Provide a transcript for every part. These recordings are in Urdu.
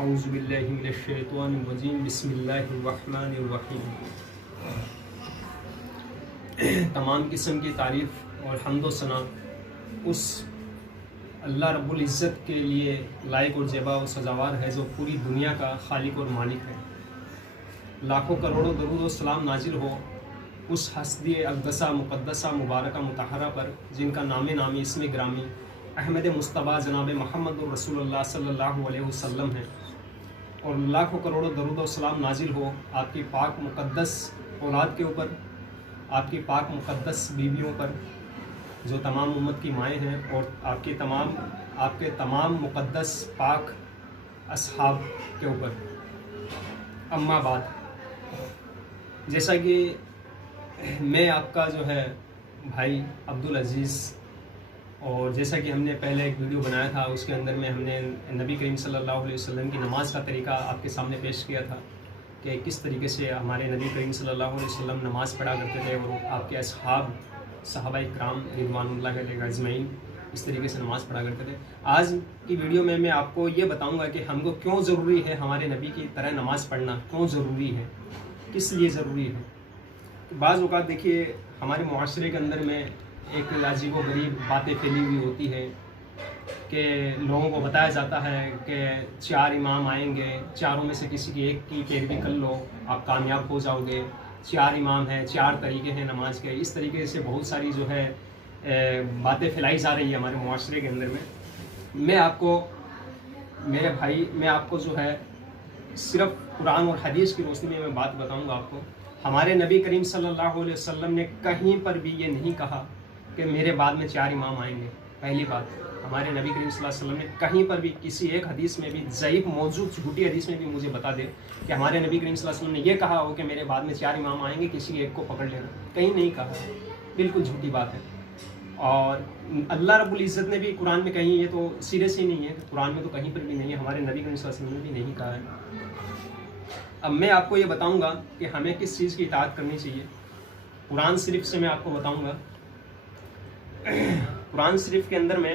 اعوذ باللہ من الشیطان الرجیم بسم اللہ الرحمن الرحیم۔ تمام قسم کی تعریف اور حمد و ثنا اس اللہ رب العزت کے لیے لائق اور زیبا و سزاوار ہے جو پوری دنیا کا خالق اور مالک ہے۔ لاکھوں کروڑوں درود و سلام نازل ہو اس ہستی اقدسہ مقدسہ مبارکہ مطہرہ پر جن کا نام نامی اسم گرامی احمد مصطفیٰ جناب محمد رسول اللہ صلی اللہ علیہ وسلم ہے، اور لاکھوں کروڑوں درود و سلام نازل ہو آپ کی پاک مقدس اولاد کے اوپر، آپ کی پاک مقدس بیویوں پر جو تمام امت کی مائیں ہیں، اور آپ کے تمام مقدس پاک اصحاب کے اوپر۔ اما بعد، جیسا کہ میں آپ کا جو ہے بھائی عبدالعزیز، اور جیسا کہ ہم نے پہلے ایک ویڈیو بنایا تھا اس کے اندر میں ہم نے نبی کریم صلی اللہ علیہ وسلم کی نماز کا طریقہ آپ کے سامنے پیش کیا تھا کہ کس طریقے سے ہمارے نبی کریم صلی اللہ علیہ وسلم نماز پڑھا کرتے تھے، اور آپ کے اصحاب صحابہ کرام رضوان اللہ علیہ اجمعین اس طریقے سے نماز پڑھا کرتے تھے۔ آج کی ویڈیو میں میں آپ کو یہ بتاؤں گا کہ ہم کو کیوں ضروری ہے ہمارے نبی کی طرح نماز پڑھنا، کیوں ضروری ہے، کس لیے ضروری ہے۔ بعض اوقات دیکھیے ہمارے معاشرے کے اندر میں ایک عجیب و غریب باتیں پھیلی ہوئی ہوتی ہے کہ لوگوں کو بتایا جاتا ہے کہ 4 امام آئیں گے، چاروں میں سے کسی کی ایک کی پیروی کر لو آپ کامیاب ہو جاؤ گے، 4 امام ہیں، 4 طریقے ہیں نماز کے۔ اس طریقے سے بہت ساری جو ہے باتیں پھیلائی جا رہی ہے ہمارے معاشرے کے اندر میں۔ میں آپ کو میرے بھائی، میں آپ کو جو ہے صرف قرآن اور حدیث کی روشنی میں بات بتاؤں گا آپ کو۔ ہمارے نبی کریم صلی اللہ علیہ وسلم نے کہیں پر بھی یہ نہیں کہا کہ میرے بعد میں 4 امام آئیں گے۔ پہلی بات، ہمارے نبی کریم صلی اللہ علیہ وسلم نے کہیں پر بھی کسی ایک حدیث میں بھی، ضعیف موضوع جھوٹی حدیث میں بھی مجھے بتا دے کہ ہمارے نبی کریم صلی اللہ علیہ وسلم نے یہ کہا ہو کہ میرے بعد میں 4 امام آئیں گے، کسی ایک کو پکڑ لینا، کہیں نہیں کہا، بالکل جھوٹی بات ہے۔ اور اللہ رب العزت نے بھی قرآن میں کہیں، یہ تو سیریس ہی نہیں ہے، قرآن میں تو کہیں پر بھی نہیں ہے، ہمارے نبی کریم صلی اللہ علیہ وسلم نے بھی نہیں کہا ہے۔ اب میں آپ کو یہ بتاؤں گا کہ ہمیں کس چیز کی اطاعت کرنی چاہیے۔ قرآن شریف سے میں آپ کو بتاؤں گا، قرآن شریف کے اندر میں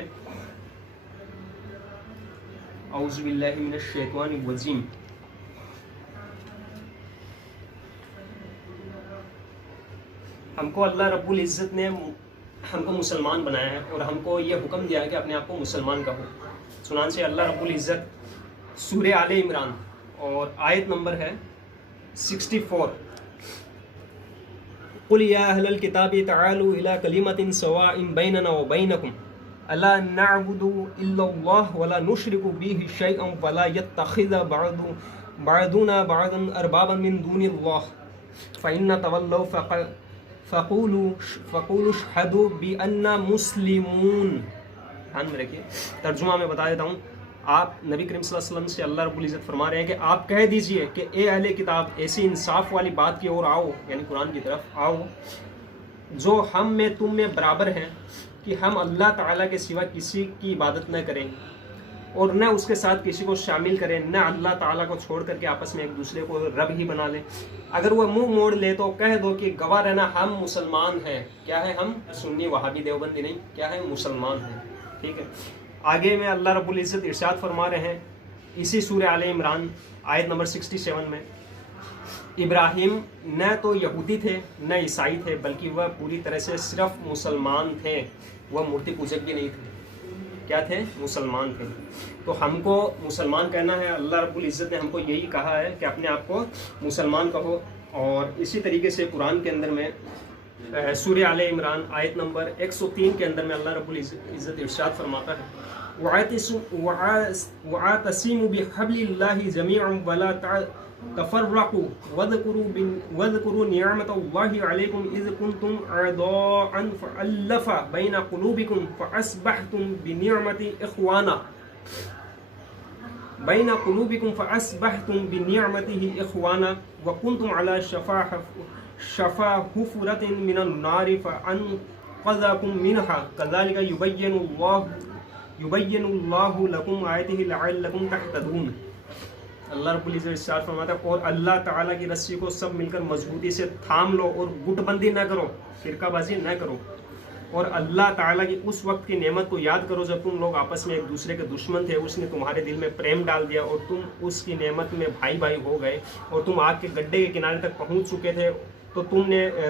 اعوذ باللہ من الشیطان الرجیم، ہم کو اللہ رب العزت نے ہم کو مسلمان بنایا ہے اور ہم کو یہ حکم دیا ہے کہ اپنے آپ کو مسلمان کہو۔ چنانچہ اللہ رب العزت سورہ آل عمران اور آیت نمبر ہے 64، قُلْ يَا أَهْلَ الْكِتَابِ تَعَالُوا إِلَىٰ كَلِمَةٍ سَوَاءٍ بَيْنَنَا وَبَيْنَكُمْ أَلَّا نَعْبُدَ إِلَّا اللَّهَ وَلَا نُشْرِكُ بِهِ شَيْئًا وَلَا يَتَّخِذَ بَعْضُنَا بَعْضًا أَرْبَابًا مِّن دُونِ اللَّهِ فَإِن تَوَلَّوْا فَقُولُوا اشْهَدُوا بِأَنَّا مُسْلِمُونَ۔ دھیان میں رکھیے، ترجمہ میں بتا دیتا ہوں۔ آپ نبی کریم صلی اللہ علیہ وسلم سے اللہ رب العزت فرما رہے ہیں کہ آپ کہہ دیجئے کہ اے اہل کتاب، ایسی انصاف والی بات کی اور آؤ، یعنی قرآن کی طرف آؤ، جو ہم میں تم میں برابر ہیں کہ ہم اللہ تعالیٰ کے سوا کسی کی عبادت نہ کریں اور نہ اس کے ساتھ کسی کو شامل کریں، نہ اللہ تعالیٰ کو چھوڑ کر کے آپس میں ایک دوسرے کو رب ہی بنا لیں۔ اگر وہ منہ موڑ لے تو کہہ دو کہ گواہ رہنا ہم مسلمان ہیں۔ کیا ہے؟ ہم سنی وہابی دیوبندی نہیں، کیا ہے؟ مسلمان ہیں۔ ٹھیک ہے، آگے میں اللہ رب العزت ارشاد فرما رہے ہیں اسی سورہ آل عمران آیت نمبر 67 میں، ابراہیم نہ تو یہودی تھے نہ عیسائی تھے، بلکہ وہ پوری طرح سے صرف مسلمان تھے، وہ مورتی پوجک بھی نہیں تھے۔ کیا تھے؟ مسلمان تھے۔ تو ہم کو مسلمان کہنا ہے، اللہ رب العزت نے ہم کو یہی کہا ہے کہ اپنے آپ کو مسلمان کہو۔ اور اسی طریقے سے قرآن کے اندر میں سورہ آل عمران آیت نمبر 103 کے اندر میں اللہ رب العزت ارشاد فرماتا ہے، وَاعْتَصِمُوا بِحَبْلِ اللَّهِ جَمِيعًا وَلَا تَفَرَّقُوا وَاذْكُرُوا نِعْمَةَ اللَّهِ عَلَيْكُمْ إِذْ كُنْتُمْ أَعْدَاءً فَأَلَّفَ بَيْنَ قُلُوبِكُمْ فَأَصْبَحْتُمْ بِنِعْمَتِهِ إِخْوَانًا وَكُنْتُمْ عَلَى شَفَا حُفْرَةٍ مِّنَ النَّارِ فَأَنْقَذَكُم مِّنْهَا كَذَلِكَ يُبَيِّنُ اللَّهُ لَكُمْ آیَاتِهِ لَعَلَّكُمْ تَهْتَدُونَ۔ اللہ رب العزت ارشاد فرماتا ہے، اور اللہ تعالیٰ کی رسی کو سب مل کر مضبوطی سے تھام لو اور گٹ بندی نہ کرو، فرقہ بازی نہ کرو، اور اللہ تعالیٰ کی اس وقت کی نعمت کو یاد کرو جب تم لوگ آپس میں ایک دوسرے کے دشمن تھے، اس نے تمہارے دل میں پریم ڈال دیا اور تم اس کی نعمت میں بھائی بھائی ہو گئے، اور تم آگ کے گڈھے کے کنارے تک پہنچ چکے تھے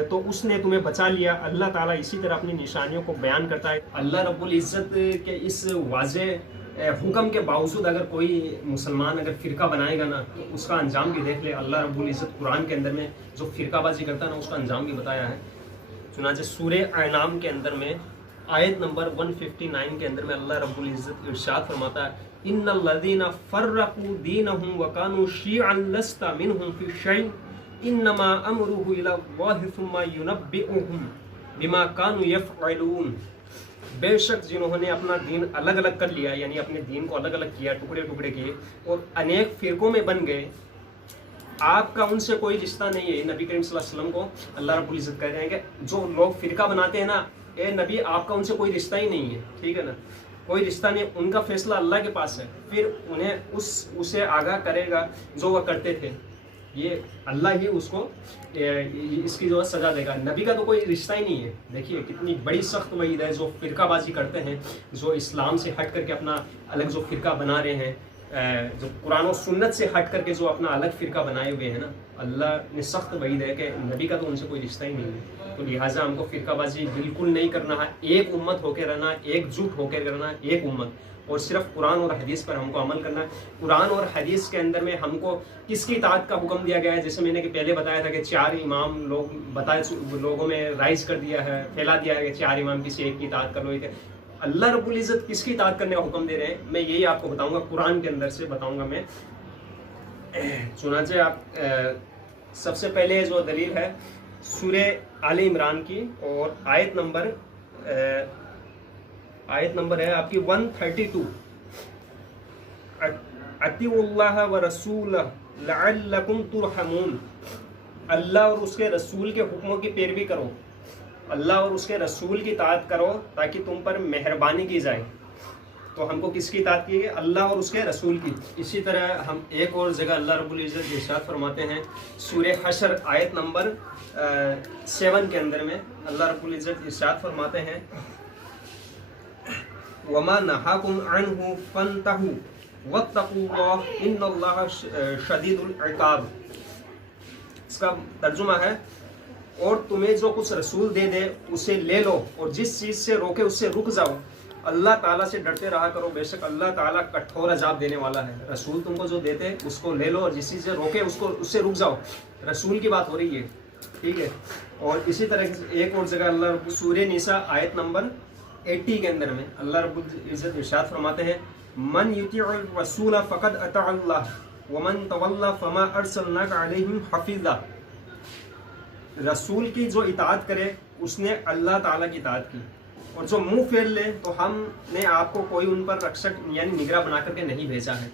تو اس نے تمہیں بچا لیا۔ اللہ تعالیٰ اسی طرح اپنی نشانیوں کو بیان کرتا ہے۔ اللہ رب العزت کے اس واضح حکم کے باوجود اگر کوئی مسلمان اگر فرقہ بنائے گا نا تو اس کا انجام بھی دیکھ لے۔ اللہ رب العزت قرآن کے اندر میں جو فرقہ بازی کرتا ہے نا اس کا انجام بھی بتایا ہے۔ چنانچہ سورہ انعام کے اندر میں آیت نمبر 159 کے اندر میں اللہ رب العزت ارشاد فرماتا ہے، ان الذین فرقوا دینہم وکانوا شیعا لست منہم فی شیء انما امرہ الی اللہ ثم ینبئہم بما کانوا یفعلون۔ بے شک جنہوں نے اپنا دین الگ الگ کر لیا، یعنی اپنے دین کو الگ الگ کیا، ٹکڑے ٹکڑے کیے اور انیک فرقوں میں بن گئے، آپ کا ان سے کوئی رشتہ نہیں ہے۔ نبی کریم صلی اللہ علیہ وسلم کو اللہ رب العزت کہہ رہے ہیں کہ جو لوگ فرقہ بناتے ہیں نا، اے نبی آپ کا ان سے کوئی رشتہ ہی نہیں ہے، ٹھیک ہے نا، کوئی رشتہ نہیں، ان کا فیصلہ اللہ کے پاس ہے، پھر انہیں اسے آگاہ کرے گا جو وہ کرتے تھے، یہ اللہ ہی اس کو اس کی جو سزا دے گا۔ نبی کا تو کوئی رشتہ ہی نہیں ہے۔ دیکھیے کتنی بڑی سخت وعید ہے جو فرقہ بازی کرتے ہیں، جو اسلام سے ہٹ کر کے اپنا الگ جو فرقہ بنا رہے ہیں، جو قرآن و سنت سے ہٹ کر کے جو اپنا الگ فرقہ بنائے ہوئے ہیں نا، اللہ نے سخت وعید ہے کہ نبی کا تو ان سے کوئی رشتہ ہی نہیں ہے۔ تو لہٰذا ہم کو فرقہ بازی بالکل نہیں کرنا ہے، ایک امت ہو کے رہنا، ایک جٹ ہو کے رہنا، ایک امت، اور صرف قرآن اور حدیث پر ہم کو عمل کرنا ہے۔ قرآن اور حدیث کے اندر میں ہم کو کس کی اطاعت کا حکم دیا گیا ہے؟ جیسے میں نے پہلے بتایا تھا کہ 4 امام لوگوں میں رائز کر دیا ہے، پھیلا دیا ہے کہ 4 امام کسی ایک کی اطاعت کر لو۔ اللہ رب العزت کس کی اطاعت کرنے کا حکم دے رہے ہیں، میں یہی آپ کو بتاؤں گا، قرآن کے اندر سے بتاؤں گا میں۔ چنانچہ آپ سب سے پہلے جو دلیل ہے سورہ آل عمران کی، اور آیت نمبر ہے آپ کی 132، اطیعوا اللہ ورسولہ لعلکم ترحمون۔ اللہ اور اس کے رسول کے حکموں کی پیروی کرو، اللہ اور اس کے رسول کی اطاعت کرو تاکہ تم پر مہربانی کی جائے۔ تو ہم کو کس کی اطاعت کی ہے؟ اللہ اور اس کے رسول کی۔ اسی طرح ہم ایک اور جگہ اللہ رب العزت ارشاد فرماتے ہیں سورہ حشر آیت نمبر 7 کے اندر میں اللہ رب العزت ارشاد فرماتے ہیں، وَمَا نَهَاكُمْ عَنْهُ فَانْتَهُوا وَاتَّقُوا اللَّهَ إِنَّ اللَّهَ شَدِيدُ الْعِقَابِ۔ اس کا ترجمہ ہے، اور تمہیں جو کچھ رسول دے دے اسے لے لو، اور جس چیز سے روکے اس سے رک جاؤ، اللہ تعالیٰ سے ڈرتے رہا کرو، بے شک اللہ تعالیٰ کٹھور عذاب دینے والا ہے۔ رسول تم کو جو دیتے اس کو لے لو، اور جس چیز سے روکے اس سے رک جاؤ۔ رسول کی بات ہو رہی ہے، ٹھیک ہے۔ اور اسی طرح ایک اور جگہ اللہ رب سورہ نساء آیت نمبر 80 کے اندر میں اللہ رب العزت ارشاد فرماتے ہیں، من یطیع الرسول فقد اطاع اللہ ومن تولی فما ارسلناک علیہم حفیظا۔ رسول کی جو اطاعت کرے اس نے اللہ تعالیٰ کی اطاعت کی، اور جو منہ پھیر لے تو ہم نے آپ کو کوئی ان پر رکشک یعنی نگراں بنا کر کے نہیں بھیجا ہے۔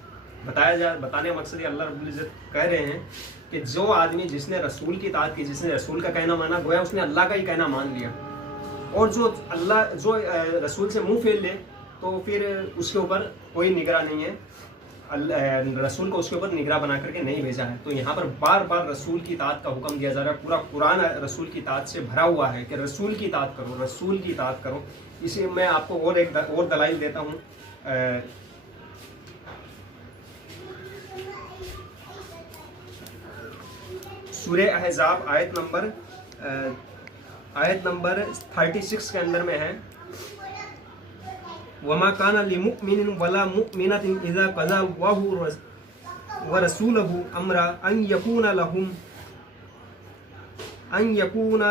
بتانے کا مقصد یہ اللہ رب العزت کہہ رہے ہیں کہ جو آدمی جس نے رسول کی اطاعت کی، جس نے رسول کا کہنا مانا، گویا اس نے اللہ کا ہی کہنا مان لیا، اور جو رسول سے منہ پھیر لے تو پھر اس کے اوپر کوئی نگراں نہیں ہے، رسول کو اس کے اوپر نگراں بنا کر کے نہیں بھیجا ہے۔ تو یہاں پر بار بار رسول کی اطاعت کا حکم دیا جا رہا ہے، پورا قرآن رسول کی اطاعت سے بھرا ہوا ہے کہ رسول کی اطاعت کرو، رسول کی اطاعت کرو۔ اسی میں آپ کو اور دلائل دیتا ہوں۔ سورہ احزاب آیت نمبر 36 کے اندر میں ہے، وَمَا كَانَ لِمُؤْمِنٍ وَلَا مُؤْمِنَةٍ إِذَا قَضَى اللَّهُ وَرَسُولُهُ أَمْرًا أَن يَكُونَ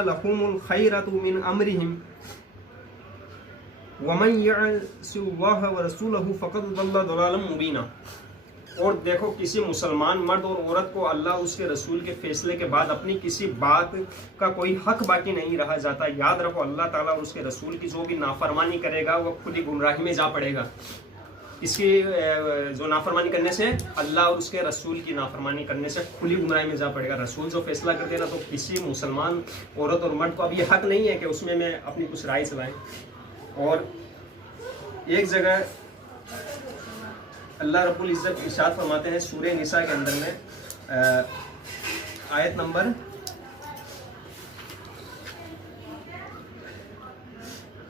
لَهُمُ الْخِيَرَةُ مِنْ أَمْرِهِمْ وَمَن يَعْصِ اللَّهَ وَرَسُولَهُ فَقَدْ ضَلَّ ضَلَالًا مُبِينًا۔ اور دیکھو کسی مسلمان مرد اور عورت کو اللہ اس کے رسول کے فیصلے کے بعد اپنی کسی بات کا کوئی حق باقی نہیں رہا جاتا۔ یاد رکھو اللہ تعالیٰ اور اس کے رسول کی جو بھی نافرمانی کرے گا وہ کھلی گمراہی میں جا پڑے گا۔ اس کی جو نافرمانی کرنے سے، اللہ اور اس کے رسول کی نافرمانی کرنے سے کھلی گمراہی میں جا پڑے گا۔ رسول جو فیصلہ کرتے ہیں نا، تو کسی مسلمان عورت اور مرد کو اب یہ حق نہیں ہے کہ اس میں اپنی کچھ رائے چلائیں۔ اور ایک جگہ اللہ رب العزت ارشاد فرماتے ہیں سورہ نساء کے اندر میں آیت نمبر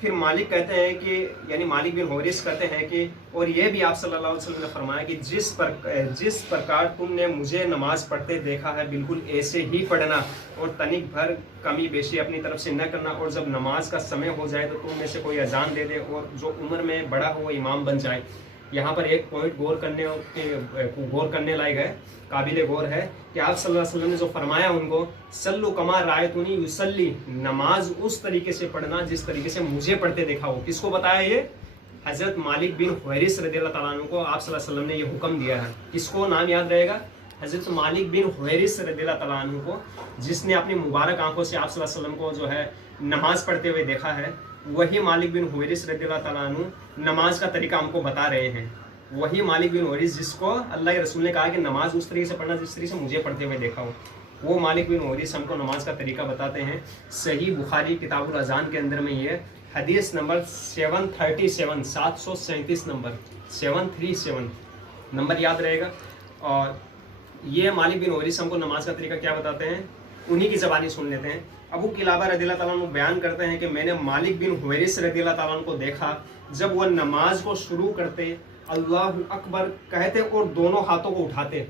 پھر مالک کہتے ہیں کہ یعنی مالک بن حویرث کہتے ہیں کہ اور یہ بھی آپ صلی اللہ علیہ وسلم نے فرمایا کہ جس پرکار تم نے مجھے نماز پڑھتے دیکھا ہے بالکل ایسے ہی پڑھنا اور تنک بھر کمی بیشی اپنی طرف سے نہ کرنا، اور جب نماز کا سمے ہو جائے تو تم میں سے کوئی اذان دے دے اور جو عمر میں بڑا ہو وہ امام بن جائے۔ یہاں پر ایک پوائنٹ غور کرنے لائق ہے، قابل غور ہے کہ آپ صلی اللہ علیہ وسلم نے جو فرمایا ان کو صلو کما رأیتونی یصلی، نماز اس طریقے سے پڑھنا جس طریقے سے مجھے پڑھتے دیکھا ہو۔ کس کو بتایا یہ؟ حضرت مالک بن حویرث رضی اللہ تعالیٰ عنہ کو آپ صلی اللہ علیہ وسلم نے یہ حکم دیا ہے۔ کس کو نام یاد رہے گا؟ حضرت مالک بن حویرث رضی اللہ تعالیٰ عنہ کو، جس نے اپنی مبارک آنکھوں سے آپ صلی اللہ علیہ وسلم کو جو ہے نماز پڑھتے ہوئے دیکھا ہے، وہی مالک بن حویرث رضی اللہ تعالیٰ عنہ نماز کا طریقہ ہم کو بتا رہے ہیں۔ وہی مالک بن حویرث جس کو اللہ کے رسول نے کہا کہ نماز اس طریقے سے پڑھنا جس طریقے سے مجھے پڑھتے ہوئے دیکھا ہو، وہ مالک بن حویرث ہم کو نماز کا طریقہ بتاتے ہیں۔ صحیح بخاری کتاب الاذان کے اندر میں یہ حدیث نمبر 737 737 نمبر 737 نمبر یاد رہے گا۔ اور یہ مالک بن حویرث ہم کو نماز کا طریقہ کیا بتاتے ہیں، انہی کی زبانی سن لیتے ہیں۔ ابو قلابہ رضی اللہ تعالیٰ عنہ بیان کرتے ہیں کہ میں نے مالک بن حویرث رضی اللہ تعالیٰ عنہ کو دیکھا جب وہ نماز کو شروع کرتے اللہ اکبر کہتے اور دونوں ہاتھوں کو اٹھاتے،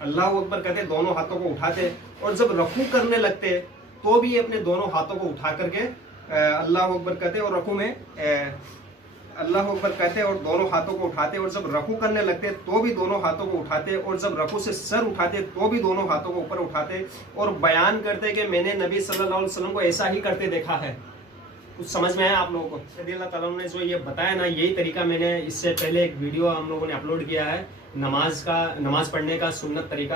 اللہ اکبر کہتے دونوں ہاتھوں کو اٹھاتے، اور جب رکوع کرنے لگتے تو بھی اپنے دونوں ہاتھوں کو اٹھا کر کے اللہ اکبر کہتے اور رکوع میں اللہ اکبر کہتے اور دونوں ہاتھوں کو اٹھاتے، اور جب رکوع کرنے لگتے تو بھی دونوں ہاتھوں کو اٹھاتے، اور جب رکوع سے سر اٹھاتے تو بھی دونوں ہاتھوں کو اوپر اٹھاتے، اور بیان کرتے کہ میں نے نبی صلی اللہ علیہ وسلم کو ایسا ہی کرتے دیکھا ہے۔ کچھ سمجھ میں آیا آپ لوگوں کو؟ رضی اللہ تعالیٰ نے جو یہ بتایا نا، یہی طریقہ میں نے اس سے پہلے ایک ویڈیو ہم لوگوں نے اپلوڈ کیا ہے نماز پڑھنے کا سنت طریقہ،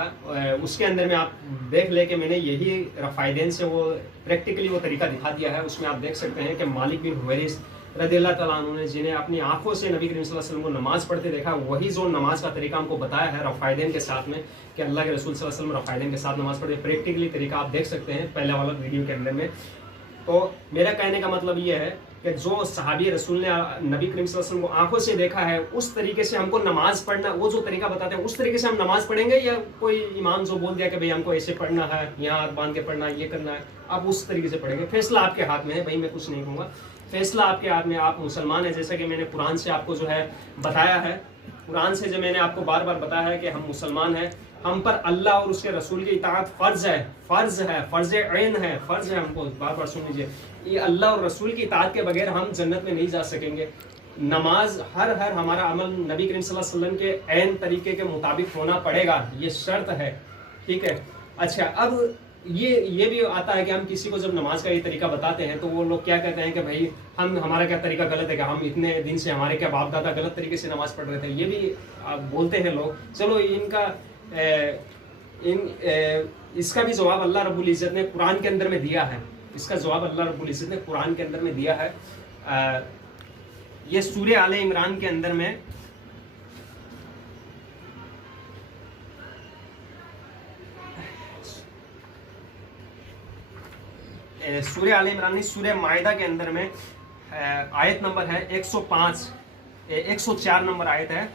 اس کے اندر میں آپ دیکھ لیں کہ میں نے یہی رفائدین سے وہ پریکٹیکلی وہ طریقہ دکھا دیا ہے۔ اس میں آپ دیکھ سکتے ہیں کہ مالک بن حویرث رضی اللہ تعالیٰ عنہ نے جنہیں اپنی آنکھوں سے نبی کریم صلی اللہ علیہ وسلم کو نماز پڑھتے دیکھا، وہی جو نماز کا طریقہ ہم کو بتایا ہے رفائدین کے ساتھ میں، کہ اللہ کے رسول صلی اللہ علیہ وسلم رفائدین کے ساتھ نماز پڑھتے، پریکٹیکلی طریقہ آپ دیکھ سکتے ہیں پہلے والا ویڈیو کے اندر میں۔ تو میرا کہنے کا مطلب یہ ہے کہ جو صحابی رسول نے نبی کریم صلی اللہ علیہ وسلم کو آنکھوں سے دیکھا ہے اس طریقے سے ہم کو نماز پڑھنا، وہ جو طریقہ بتاتے ہیں اس طریقے سے ہم نماز پڑھیں گے، یا کوئی امام جو بول دیا کہ بھئی ہم کو ایسے پڑھنا ہے، یہاں ہاتھ باندھ کے پڑھنا ہے، یہ کرنا ہے، آپ اس طریقے سے پڑھیں گے؟ فیصلہ آپ کے ہاتھ میں ہے بھائی، میں کچھ نہیں کہوں گا، فیصلہ آپ کے ہاتھ میں۔ آپ مسلمان ہیں، جیسا کہ میں نے قرآن سے آپ کو جو ہے بتایا ہے، قرآن سے جو میں نے آپ کو بار بار بتایا ہے کہ ہم مسلمان ہیں، ہم پر اللہ اور اس کے رسول کی اطاعت فرض ہے، فرض عین ہے، فرض ہے ہم کو، بار بار سن لیجیے، یہ اللہ اور رسول کی اطاعت کے بغیر ہم جنت میں نہیں جا سکیں گے۔ نماز ہر ہمارا عمل نبی کریم صلی اللہ علیہ وسلم کے عین طریقے کے مطابق ہونا پڑے گا، یہ شرط ہے، ٹھیک ہے۔ اچھا، اب یہ بھی آتا ہے کہ ہم کسی کو جب نماز کا یہ طریقہ بتاتے ہیں تو وہ لوگ کیا کہتے ہیں کہ بھائی ہمارا کیا طریقہ غلط ہے، کہ ہم اتنے دن سے ہمارے کیا باپ دادا غلط طریقے سے نماز پڑھ رہے تھے، یہ بھی بولتے ہیں لوگ۔ چلو اس کا بھی جواب اللہ رب العزت نے قرآن کے اندر میں دیا ہے، اس کا جواب اللہ رب العزت نے قرآن کے اندر میں دیا ہے۔ یہ سورہ آل عمران کے اندر میں سورہ آل عمران سورہ مائدہ کے اندر میں آیت نمبر ہے 104 نمبر آیت ہے،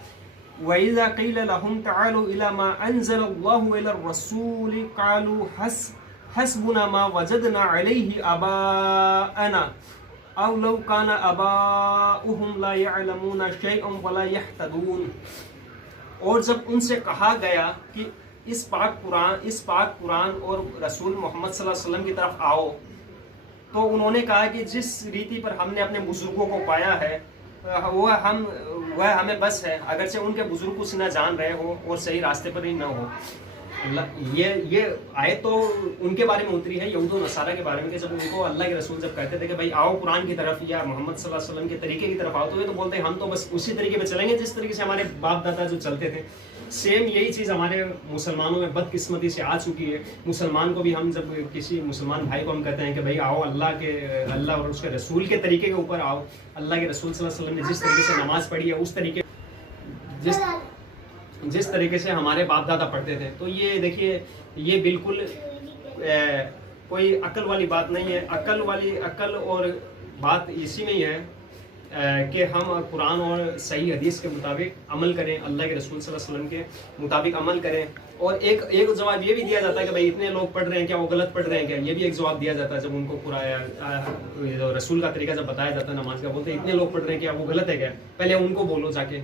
وَإِذَا قِيلَ لَهُمْ تَعَالُوا إِلَى مَا أَنزَلَ اللَّهُ وَإِلَى الرَّسُولِ قَالُوا حَسْبُنَا مَا وَجَدْنَا عَلَيْهِ آبَاءَنَا أَوْ لَوْ كَانَ آبَاؤُهُمْ لَا يَعْلَمُونَ شَيْئًا وَلَا يَهْتَدُونَ۔ اور جب ان سے کہا گیا کہ اس پاک قرآن اور رسول محمد صلی اللہ علیہ وسلم کی طرف آؤ، تو انہوں نے کہا کہ جس ریتی پر ہم نے اپنے بزرگوں کو پایا ہے وہ ہمیں بس ہے، اگرچہ ان کے بزرگ کچھ نہ جان رہے ہو اور صحیح راستے پر ہی نہ ہو۔ یہ آیت تو ان کے بارے میں اتری ہے، یہود و نصارہ کے بارے میں، کہ جب ان کو اللہ کے رسول جب کہتے تھے کہ بھائی آؤ قرآن کی طرف یا محمد صلی اللہ علیہ وسلم کے طریقے کی طرف آؤ، تو یہ تو بولتے ہیں ہم تو بس اسی طریقے پہ چلیں گے جس طریقے سے ہمارے باپ دادا جو چلتے تھے۔ سیم یہی چیز ہمارے مسلمانوں میں بدقسمتی سے آ چکی ہے۔ مسلمان کو بھی ہم جب کسی مسلمان بھائی کو ہم کہتے ہیں کہ بھائی آؤ اللہ اور اس کے رسول کے طریقے کے اوپر آؤ، اللہ کے رسول صلی اللہ علیہ وسلم نے جس طریقے سے نماز پڑھی ہے اس طریقے جس طریقے سے ہمارے باپ دادا پڑھتے تھے، تو یہ دیکھیے یہ بالکل کوئی عقل والی بات نہیں ہے۔ عقل اور بات اسی میں ہی ہے کہ ہم قرآن اور صحیح حدیث کے مطابق عمل کریں، اللہ کے رسول صلی اللہ علیہ وسلم کے مطابق عمل کریں. اور ایک جواب یہ بھی دیا جاتا ہے کہ بھائی اتنے لوگ پڑھ رہے ہیں کیا وہ غلط پڑھ رہے ہیں کیا، یہ بھی ایک جواب دیا جاتا ہے جب ان کو قرآن رسول کا طریقہ جب بتایا جاتا ہے نماز کا، بولتے ہیں اتنے لوگ پڑھ رہے ہیں کیا وہ غلط ہے کیا، پہلے ان کو بولو جا کے،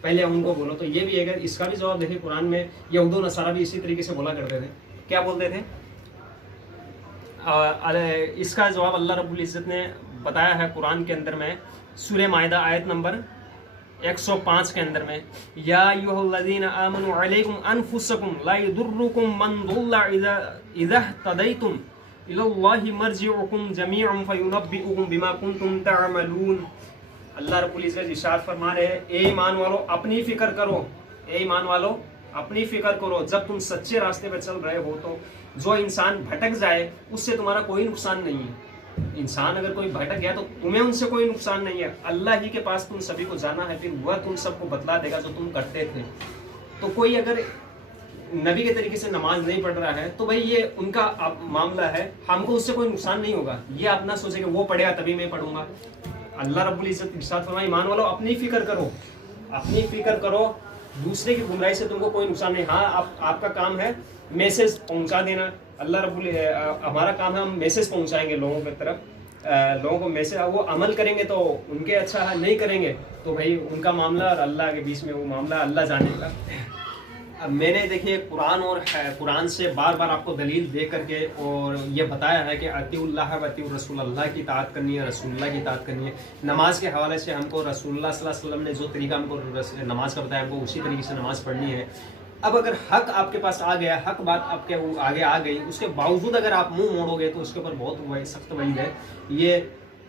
پہلے ان کو بولو. تو یہ بھی اگر اس کا بھی جواب دیکھیں قرآن میں یہود و نصارہ بھی اسی طریقے سے بولا کرتے تھے. کیا بولتے تھے؟ اس کا جواب اللہ رب العزت نے بتایا ہے قرآن کے اندر میں سورہ مائدہ آیت نمبر 105 کے اندر میں، یا ایھا الذین آمنوا علیکم انفسکم لا یضرکم من ضل اذا اهتدیتم الی اللہ مرجعکم جمیعا فینبئکم بما کنتم تعملون. اللہ رب العزت ارشاد فرما رہے ہیں اے ایمان والو اپنی فکر کرو، اے ایمان والو اپنی فکر کرو جب تم سچے راستے پہ چل رہے ہو تو جو انسان بھٹک جائے اس سے تمہارا کوئی نقصان نہیں ہے. انسان اگر کوئی بھٹک گیا تو تمہیں ان سے کوئی نقصان نہیں ہے، اللہ ہی کے پاس تم سبھی کو جانا ہے، پھر وہ تم سب کو بتلا دے گا جو تم کرتے تھے. تو کوئی اگر نبی کے طریقے سے نماز نہیں پڑھ رہا ہے تو بھائی یہ ان کا معاملہ ہے، ہم کو اس سے کوئی نقصان نہیں ہوگا. یہ آپ نہ سوچے کہ وہ پڑھے گا تبھی میں پڑھوں گا. اللہ رب العزت ارشاد فرمائے ایمان والو اپنی فکر کرو، اپنی فکر کرو، دوسرے کی گمراہی سے تم کو کوئی نقصان نہیں. ہاں آپ کا کام ہے میسج پہنچا دینا، اللہ رب ہمارا کام ہے ہم میسج پہنچائیں گے لوگوں کی طرف، لوگوں کو میسج، وہ عمل کریں گے تو ان کے اچھا ہے، نہیں کریں گے تو بھائی ان کا معاملہ اور اللہ کے بیچ میں وہ معاملہ اللہ جانے گا. اب میں نے دیکھیے قرآن سے بار بار آپ کو دلیل دے کر کے اور یہ بتایا ہے کہ اطیعوا اللہ و اطیعوا الرسول، اللہ کی اطاعت کرنی ہے، رسول اللہ کی اطاعت کرنی ہے. نماز کے حوالے سے ہم کو رسول اللہ صلی اللہ علیہ وسلم نے جو طریقہ ہم کو نماز کا بتایا ہم کو اسی طریقے سے نماز پڑھنی ہے. اب اگر حق آپ کے پاس آ گیا، حق بات آپ کے آگے آ گئی، اس کے باوجود اگر آپ منہ موڑو گے تو اس کے اوپر بہت سخت وعید ہے. یہ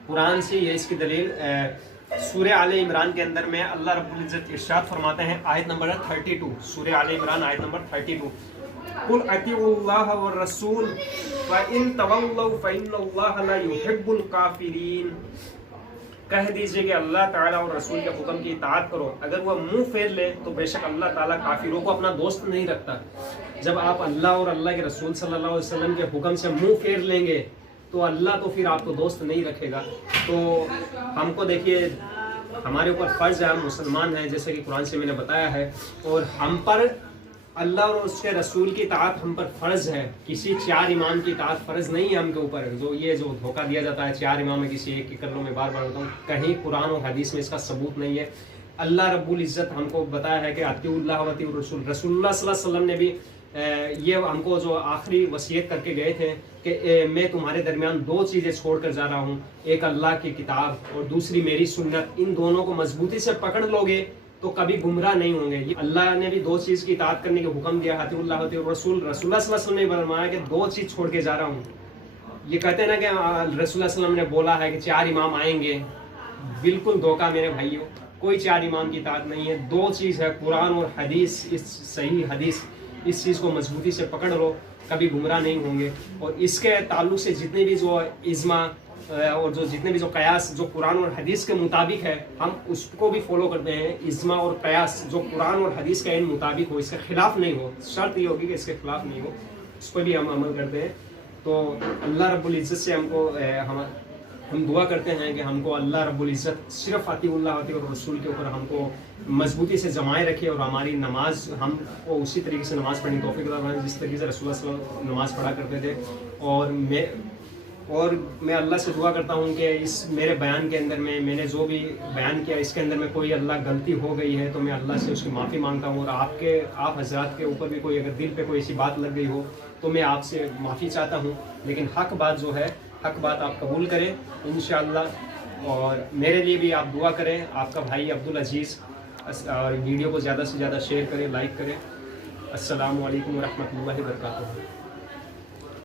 قرآن سے یہ اس کی دلیل سورہ آل عمران کے اندر میں اللہ رب العزت ارشاد فرماتے ہیں آیت نمبر 32، سورہ آل عمران آیت نمبر 32، قل اطیعوا اللہ والرسول فإن تولوا فإن اللہ لا يحب الکافرین. کہہ دیجئے کہ اللہ تعالیٰ اور رسول کے حکم کی اطاعت کرو، اگر وہ منہ پھیر لے تو بے شک اللہ تعالیٰ کافروں کو اپنا دوست نہیں رکھتا. جب آپ اللہ اور اللہ کے رسول صلی اللہ علیہ وسلم کے حکم سے منہ پھیر لیں گے تو اللہ تو پھر آپ کو دوست نہیں رکھے گا. تو ہم کو دیکھیے ہمارے اوپر فرض ہے، ہم مسلمان ہیں جیسے کہ قرآن سے میں نے بتایا ہے، اور ہم پر اللہ اور اس کے رسول کی اطاعت ہم پر فرض ہے. کسی 4 امام کی اطاعت فرض نہیں ہے ہم کے اوپر. جو دھوکہ دیا جاتا ہے 4 امام ہے کسی ایک کی کر لو، میں بار بار بتاؤں کہیں قرآن اور حدیث میں اس کا ثبوت نہیں ہے. اللہ رب العزت ہم کو بتایا ہے کہ اطیعوا اللہ و اطیعوا الرسول. رسول اللہ صلی اللہ علیہ وسلم نے بھی یہ ہم کو جو آخری وصیت کر کے گئے تھے کہ میں تمہارے درمیان 2 چیزیں چھوڑ کر جا رہا ہوں، ایک اللہ کی کتاب اور دوسری میری سنت. ان دونوں کو مضبوطی سے پکڑ لو گے تو کبھی گمراہ نہیں ہوں گے. اللہ نے بھی 2 چیز کی اطاعت کرنے کے حکم دیا، اطیعوا اللہ اطیعوا الرسول. رسول اللہ صلی اللہ علیہ وسلم نے فرمایا کہ 2 چیز چھوڑ کے جا رہا ہوں. یہ کہتے ہیں نا کہ رسول اللہ صلی اللہ علیہ وسلم نے بولا ہے کہ 4 امام آئیں گے، بالکل دھوکہ میرے بھائیوں. کوئی 4 امام کی اطاعت نہیں ہے. 2 چیز ہے قرآن اور حدیث، اس صحیح حدیث، اس چیز کو مضبوطی سے پکڑ لو، کبھی گمراہ نہیں ہوں گے. اور اس کے تعلق سے جتنے بھی جو اجماع اور جتنے بھی جو قیاس جو قرآن اور حدیث کے مطابق ہے ہم اس کو بھی فالو کرتے ہیں. اجماع اور قیاس جو قرآن اور حدیث کے مطابق ہو، اس کے خلاف نہیں ہو، شرط یہ ہوگی کہ اس کے خلاف نہیں ہو، اس پہ بھی ہم عمل کرتے ہیں. تو اللہ رب العزت سے ہم دعا کرتے ہیں کہ ہم کو اللہ رب العزت صرف اطیعوا اللہ اطیعوا الرسول کے اوپر ہم کو مضبوطی سے جمائے رکھے، اور ہماری نماز ہم کو اسی طریقے سے نماز پڑھنے کی توفیق عطا فرمائے جس طریقے سے رسول اللہ صلی اللہ علیہ وسلم نماز پڑھا کرتے تھے. اور میں اللہ سے دعا کرتا ہوں کہ اس میرے بیان کے اندر میں نے جو بھی بیان کیا اس کے اندر میں کوئی اللہ غلطی ہو گئی ہے تو میں اللہ سے اس کی معافی مانگتا ہوں. اور آپ حضرات کے اوپر بھی کوئی اگر دل پہ کوئی ایسی بات لگ گئی ہو تو میں آپ سے معافی چاہتا ہوں. لیکن حق بات جو ہے، حق بات آپ قبول کریں انشاءاللہ. اور میرے لیے بھی آپ دعا کریں. آپ کا بھائی عبدالعزیز. اور ویڈیو کو زیادہ سے زیادہ شیئر کریں، لائک کریں. السلام علیکم ورحمۃ اللہ وبرکاتہ.